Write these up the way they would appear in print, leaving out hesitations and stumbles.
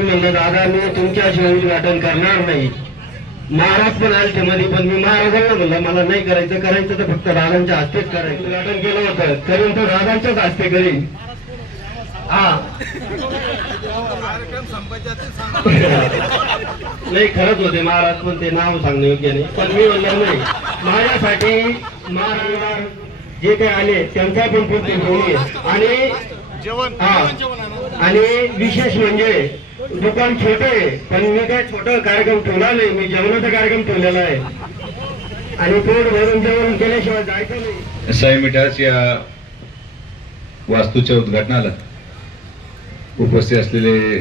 पण म्हणलं दादा मी तुमच्याशिवाय उद्घाटन करणार नाही. महाराज पण आले ते मध्ये, पण मी महाराजांना म्हणलं मला नाही करायचं, करायचं तर फक्त दादांच्या हस्तेच करायचं. उद्घाटन केलं होतं करीन तो दादांच्याच हस्ते करीन. हा नाही खरंच होते महाराज, पण ते नाव सांगणं योग्य नाही. पण मी म्हणलं नाही, माझ्यासाठी महाराज जे काही आले त्यांचा पण पुढे होईल. आणि आणि विशेष म्हणजे दुकान छोटे आहे, पण मी काय छोटा कार्यक्रम ठेवला नाही, मी जेवणाचा कार्यक्रम ठेवलेला आहे. आणि पोट भरून जेवण केल्याशिवाय जायचं नाही. साई मिठास या वास्तूच्या उद्घाटनाला उपस्थित असलेले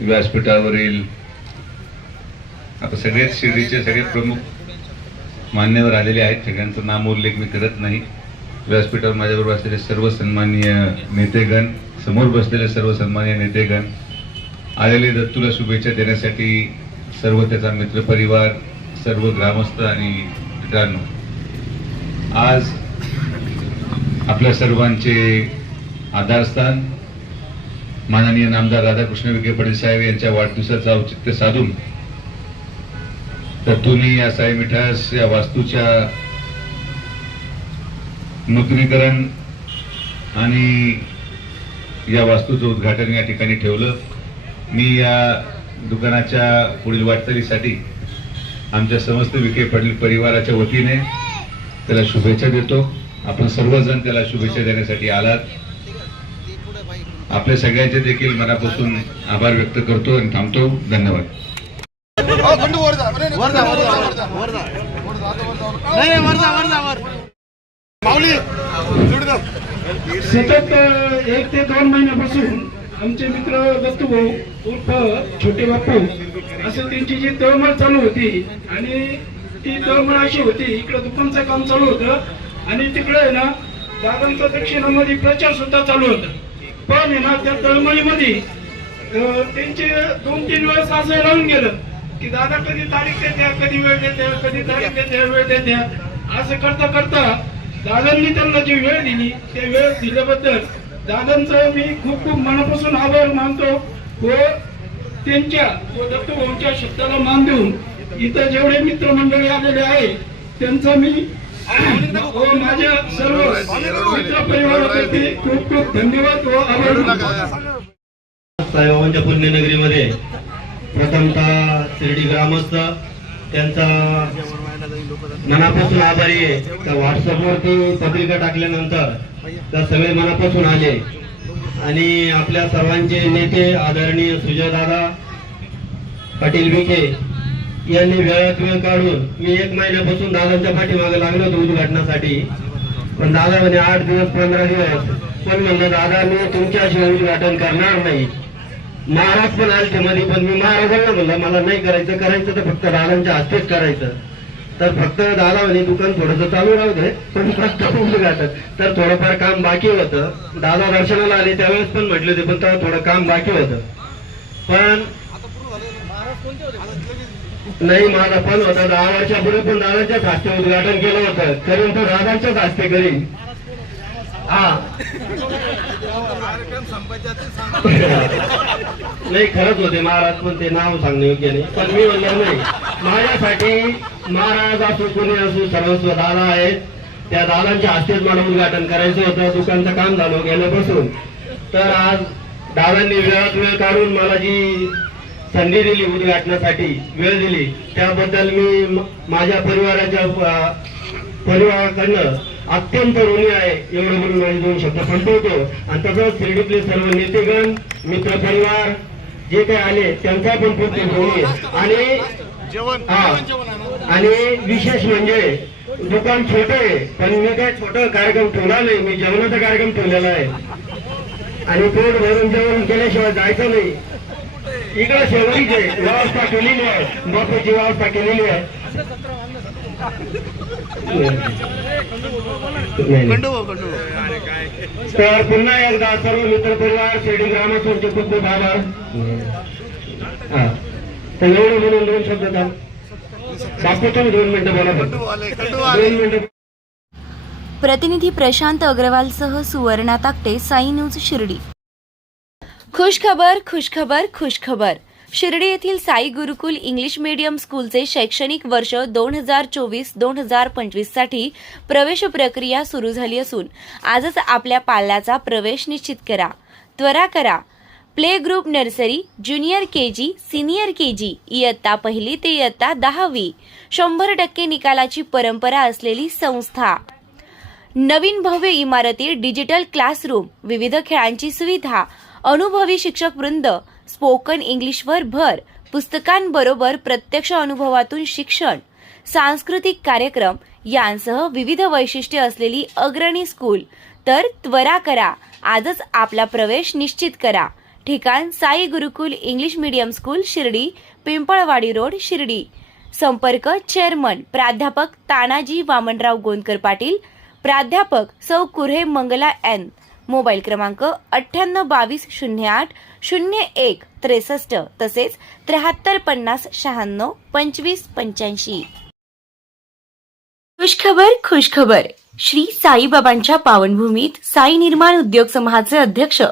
व्यासपीठावरील आता सगळेच शिर्डीचे सगळे प्रमुख मान्यवर आलेले आहेत. सगळ्यांचं नामोल्लेख मी करत नाही. व्यासपीठावर माझ्याबरोबर असलेले सर्व सन्माननीय नेतेगण, समोर बसलेले सर्व सन्माननीय नेतेगण, आलेले दत्तूला शुभेच्छा देण्यासाठी सर्व त्याचा मित्रपरिवार, सर्व ग्रामस्थ आणि मित्रांनो, आज आपल्या सर्वांचे आधारस्थान माननीय नामदार राधाकृष्ण विखे पाटील साहेब यांच्या वाढदिवसाचं औचित्य साधून दत्तूंनी या साई मिठास या वास्तूच्या नूतनीकरण आणि या वास्तूचं उद्घाटन या ठिकाणी ठेवलं. मी या दुकानाच्या पुढील वाटचालीसाठी आमच्या समस्त विखे पाटील परिवाराच्या वतीने त्याला शुभेच्छा देतो. आपण सर्वजण त्याला शुभेच्छा देण्यासाठी आलात. आपल्या सगळ्यांचे देखील मनापासून आभार व्यक्त करतो आणि थांबतो. धन्यवाद. सतत 1 ते 2 महिन्यापासून आमचे मित्र दत्तू भाऊ उर्फ छोटे बापू असं त्यांची जी तळमळ चालू होती, आणि ती तळमळ अशी होती, इकडे दुकानचं काम चालू होतं आणि तिकडे आहे ना दादांचा दक्षिणामध्ये प्रचार सुद्धा चालू होता. पण आहे ना त्या तळमळीमध्ये त्यांचे 2-3 वेळेस असं राहून गेलं की दादा कधी तारीख देत्या, कधी वेळ देत्या, कधी तारीख देत्या, वेळ देत्या. असं करता करता दादांनी त्यांना जी वेळ दिली, त्या वेळ दिल्याबद्दल दादांचा मी खूप खूप मनापासून आभार मानतो व त्यांच्या व दत्तू भाऊंच्या शब्दाला मान देऊन इथं जेवढे मित्रमंडळी आलेले आहे त्यांचा मी व माझ्या सर्व मित्र परिवारातर्फे खूप खूप धन्यवाद व आभार मानतो. साईबाबांच्या पुण्यनगरीमध्ये प्रथमतः शिर्डी ग्रामस्थ त्यांचा मनापासून आभारी आहे. त्या व्हॉट्सअपवरती पत्रिका टाकल्यानंतर त्या सगळे मनापासून आले. आणि आपल्या सर्वांचे नेते आदरणीय सुजयदादा पाटील विखे यांनी वेळात वेळ काढून, मी 1 महिन्यापासून दादांच्या पाठीमागे लागलो होतो उद्घाटनासाठी, पण दादा म्हणे 8 दिवस 15 दिवस, पण म्हणलं दादा मी तुमच्याशिवाय उद्घाटन करणार नाही. महाराज पण आले ते मध्ये, पण मी महाराजांना म्हणलं मला नाही करायचं, करायचं तर फक्त दादांच्या हस्तेच करायचं. तर फक्त दादा म्हणे दुकान थोडंसं चालू राहू दे, पण फक्त उद्घाटन. तर थोडंफार काम बाकी होतं. दादा दर्शनाला आले त्यावेळेस पण म्हटले होते, पण तेव्हा थोडं काम बाकी होतं. पण नाही माझा पण होता 10 वर्षापूर्वी, पण दादाच्याच हस्ते उद्घाटन केलं होतं. करीन तो दादांच्याच हस्ते करीन. हा नाही खरंच होते महाराज, पण ते नाव सांगणं योग्य नाही. पण मी म्हणलं नाही, माझ्यासाठी महाराज असो कोणी असो सर्वस्व दादा आहेत. त्या दादांच्या हस्तेच मला उद्घाटन करायचं होतं. दुकानचं काम झालं गेल्यापासून. तर आज दादांनी वेळात वेळ काढून मला जी संधी दिली, उद्घाटनासाठी वेळ दिली, त्याबद्दल मी माझ्या परिवाराकडनं अत्यंत ऋणी आहे. एवढं म्हणून माझे 2 शब्द संपवतो. आणि तसंच शिर्डीतले सर्व नेतेगण, मित्रपरिवार जे काही आले त्यांचा पण खूप ऋणी आहे. आणि विशेष म्हणजे दुकान छोटे आहे, पण मी काय छोटा कार्यक्रम ठेवला नाही, मी जेवणाचा कार्यक्रम ठेवलेला आहे. आणि पोट भरून जेवण केल्याशिवाय जायचं नाही. इकडे शेवटीची व्यवस्था केलेली आहे, बापूची व्यवस्था केलेली आहे. तर पुन्हा एकदा सर्व मित्रपरिवार शिर्डी ग्रामस्थांचे खूप खूप आभार. तर एवढं म्हणून 2 शब्द बापू तुम्ही 2 मिनिटं बोला. 2 मिनिटं. प्रतिनिधी प्रशांत अग्रवालसह सुवर्णा ताकटे, साई न्यूज शिर्डी. खुशखबर खुशखबर खुशखबर. शिर्डी येथील साई गुरुकुल इंग्लिश मीडियम स्कूलचे शैक्षणिक वर्ष 2024-2025 साठी प्रवेश प्रक्रिया सुरू झाली असून आजच आपल्या पाल्याचा प्रवेश निश्चित करा. त्वरा करा. Play group nursery, junior KG, senior KG, इयत्ता पहिली ते इयत्ता 10वी 100% निकालाची परंपरा असलेली संस्था. नवीन भव्य इमारती, डिजिटल क्लासरूम, विविध खेळांची सुविधा, अनुभवी शिक्षक वृंद, स्पोकन इंग्लिशवर भर, पुस्तकांबरोबर प्रत्यक्ष अनुभवातून शिक्षण, सांस्कृतिक कार्यक्रम यांसह विविध वैशिष्ट्ये असलेली अग्रणी स्कूल. तर त्वरा करा. आजच आपला प्रवेश निश्चित करा. ठिकाण Sai Gurukul English medium school, Shirdi, Pimpalwadi road, Shirdi. संपर्क चेअरमन प्राध्यापक तानाजी वामनराव गोंदकर पाटील, प्राध्यापक सौ कुऱ्हे मंगला एन. मोबाईल क्रमांक 9822080163 तसेच 7350962585. खुशखबर खुशखबर. श्री साईबाबांच्या पावनभूमीत साई निर्माण उद्योग समूहाचे अध्यक्ष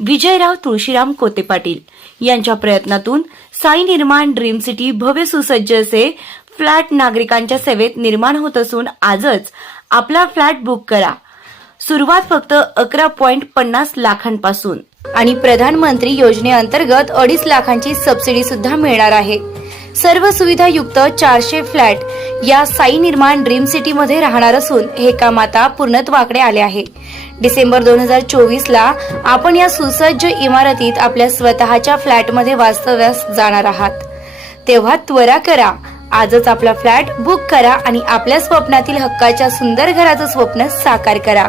विजयराव तुळशीराम कोते पाटील यांच्या प्रयत्नातून साई निर्माण ड्रीम सिटी भव्य सुसज्ज असे फ्लॅट नागरिकांच्या सेवेत निर्माण होत असून आजच आपला फ्लॅट बुक करा. सुरुवात फक्त 11.50 लाखांपासून आणि प्रधानमंत्री योजनेअंतर्गत 2.5 लाखांची सबसिडी सुद्धा मिळणार आहे. सर्व सुविधा युक्त 400 फ्लॅट या साई निर्माण ड्रीम सिटी मध्ये राहणार असून हे काम आता पूर्णत्वाकडे आले आहे. डिसेंबर 2024ला आपण या सुसज्ज इमारतीत आपल्या स्वतःच्या फ्लॅटमध्ये वास्तव्यास जाणार आहात. तेव्हा त्वरा करा. आजच आपला फ्लॅट बुक करा आणि आपल्या स्वप्नातील हक्काच्या सुंदर घराचं स्वप्न साकार करा.